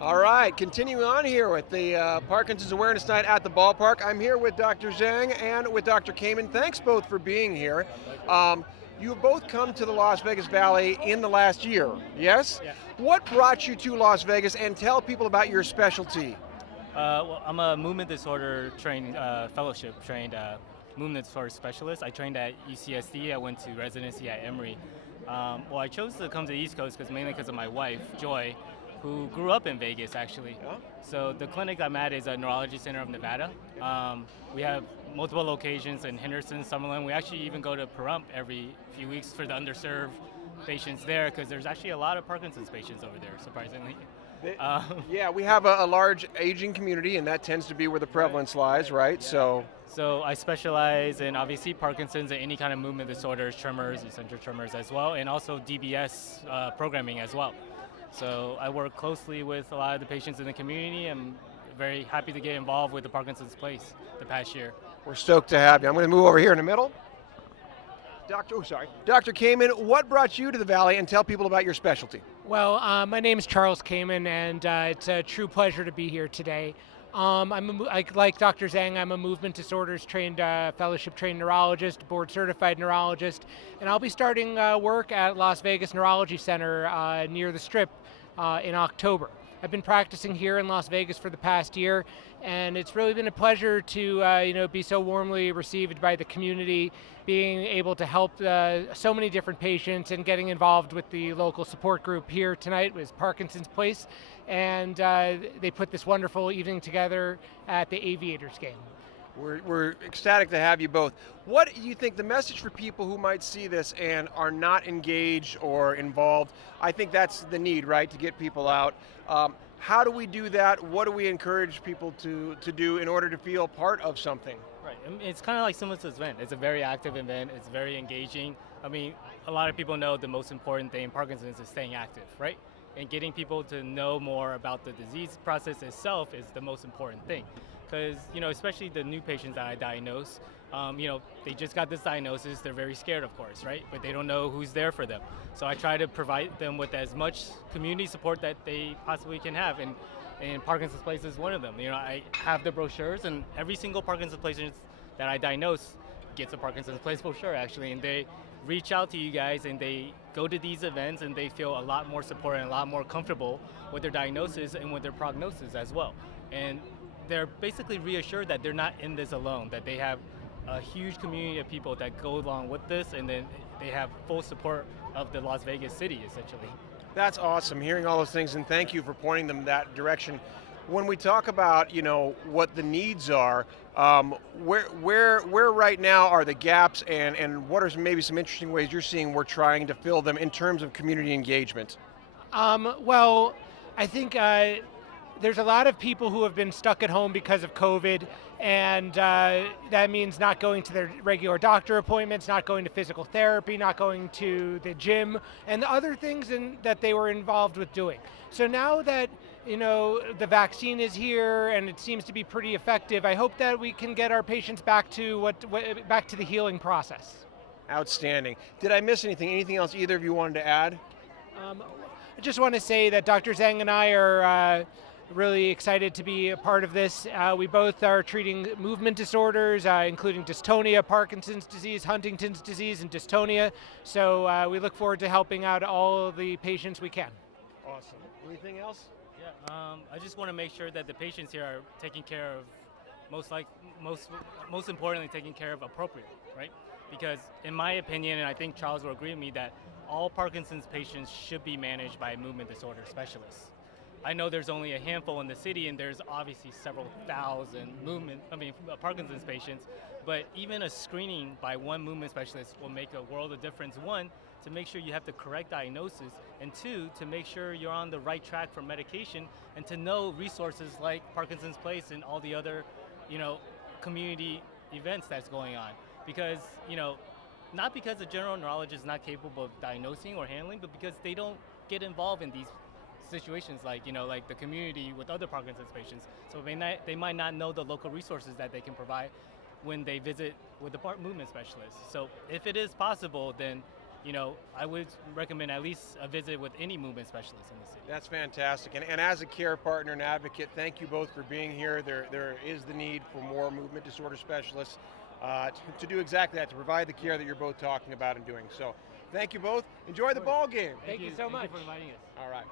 All right, continuing on here with the Parkinson's Awareness Night at the Ballpark. I'm here with Dr. Zhang and with Dr. Kamen. Thanks both for being here. My pleasure. You have both come to the Las Vegas Valley in the last year, yes? Yeah. What brought you to Las Vegas, and tell people about your specialty? Well, I'm a movement disorder trained, fellowship trained movement disorder specialist. I trained at UCSD. I went to residency at Emory. Well, I chose to come to the East Coast mainly because of my wife, Joy, who grew up in Vegas actually. Yeah. So the clinic I'm at is a neurology center of Nevada. We have multiple locations in Henderson, Summerlin. We actually even go to Pahrump every few weeks for the underserved patients there because there's actually a lot of Parkinson's patients over there, surprisingly. Yeah, we have a large aging community, and that tends to be where the prevalence lies, right? So I specialize in obviously Parkinson's and any kind of movement disorders, tremors, eccentric tremors as well, and also DBS programming as well. So I work closely with a lot of the patients in the community. I'm very happy to get involved with the Parkinson's Place the past year. we're stoked to have you. I'm going to move over here in the middle. Dr. Kamen, what brought you to the Valley, and tell people about your specialty? Well, my name is Charles Kamen, and it's a true pleasure to be here today. Like Dr. Zhang, I'm a movement disorders trained, fellowship trained neurologist, board certified neurologist, and I'll be starting work at Las Vegas Neurology Center near the Strip in October. I've been practicing here in Las Vegas for the past year, and it's really been a pleasure to be so warmly received by the community, being able to help so many different patients, and getting involved with the local support group here tonight was Parkinson's Place, and they put this wonderful evening together at the Aviators game. We're ecstatic to have you both. What do you think the message for people who might see this and are not engaged or involved? I think that's the need, right, to get people out. How do we do that? What do we encourage people to do in order to feel part of something? Right. I mean, it's kind of like similar to this event. It's a very active event. It's very engaging. I mean, a lot of people know the most important thing in Parkinson's is staying active, right? And getting people to know more about the disease process itself is the most important thing. Because, especially the new patients that I diagnose, they just got this diagnosis. They're very scared, of course, right? But they don't know who's there for them. So I try to provide them with as much community support that they possibly can have. And Parkinson's Place is one of them. I have the brochures, and every single Parkinson's patient that I diagnose gets a Parkinson's Place brochure, actually. And they reach out to you guys, and they go to these events, and they feel a lot more support and a lot more comfortable with their diagnosis and with their prognosis as well. And they're basically reassured that they're not in this alone, that they have a huge community of people that go along with this, and then they have full support of the Las Vegas city, essentially. That's awesome, hearing all those things, and thank you for pointing them that direction. When we talk about, what the needs are, where right now are the gaps, and what are maybe some interesting ways you're seeing we're trying to fill them in terms of community engagement? Well, I think there's a lot of people who have been stuck at home because of COVID, and that means not going to their regular doctor appointments, not going to physical therapy, not going to the gym, and other things that they were involved with doing. So now that the vaccine is here and it seems to be pretty effective, I hope that we can get our patients back to back to the healing process. Outstanding. Did I miss anything? Anything else either of you wanted to add? I just want to say that Dr. Zhang and I are really excited to be a part of this. We both are treating movement disorders, including dystonia, Parkinson's disease, Huntington's disease, and dystonia. So we look forward to helping out all of the patients we can. Awesome. Anything else? Yeah, I just want to make sure that the patients here are taken care of, most importantly, taken care of appropriately, right? Because in my opinion, and I think Charles will agree with me, that all Parkinson's patients should be managed by movement disorder specialists. I know there's only a handful in the city, and there's obviously several thousand Parkinson's patients, but even a screening by one movement specialist will make a world of difference. One, to make sure you have the correct diagnosis, and two, to make sure you're on the right track for medication, and to know resources like Parkinson's Place and all the other, community events that's going on. Because, not because the general neurologist is not capable of diagnosing or handling, but because they don't get involved in these situations like the community with other Parkinson's patients. So they might not know the local resources that they can provide when they visit with the movement specialist. So if it is possible, then I would recommend at least a visit with any movement specialist in the city. That's fantastic. And as a care partner and advocate, thank you both for being here. There is the need for more movement disorder specialists to do exactly that, to provide the care that you're both talking about and doing. So thank you both. Enjoy the ball game. Thank you so much. Thank you for inviting us. All right.